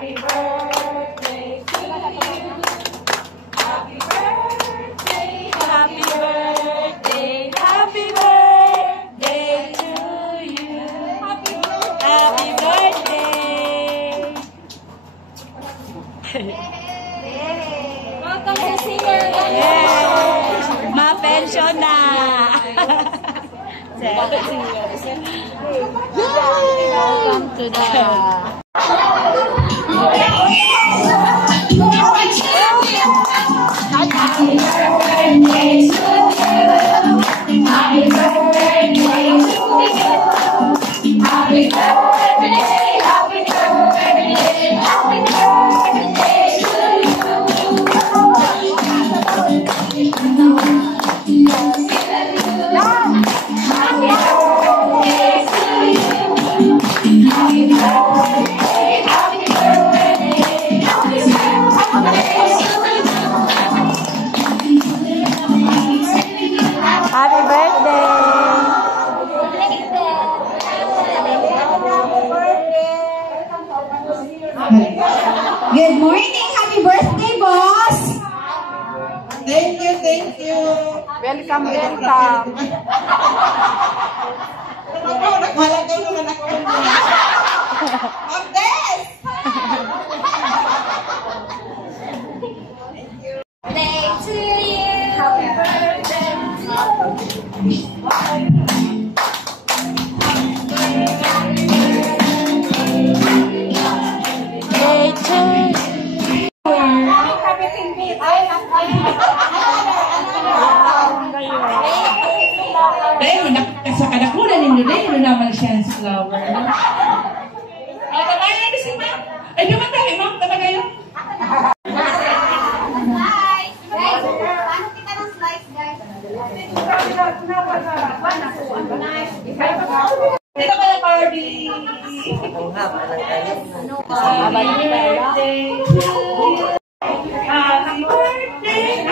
Happy birthday to you. Happy birthday, happy birthday, happy birthday to you. Happy birthday. Welcome to singer. Yeah. Ma-pension na. Welcome to the happy birthday. Good morning. Happy birthday, boss. Thank you, thank you. Welcome, welcome. Nagmalagaw naman ako. Abdes! Birthday to you. Happy birthday. Dahil sa kadakunan ninyo, dahil naman siya sa flower. Tabayan na si ma'am. Ay, naman tayo, ma'am. Taba kayo. Guys, ano kita ng slice, guys? Dito ka na, Barbie. Happy birthday. Happy birthday.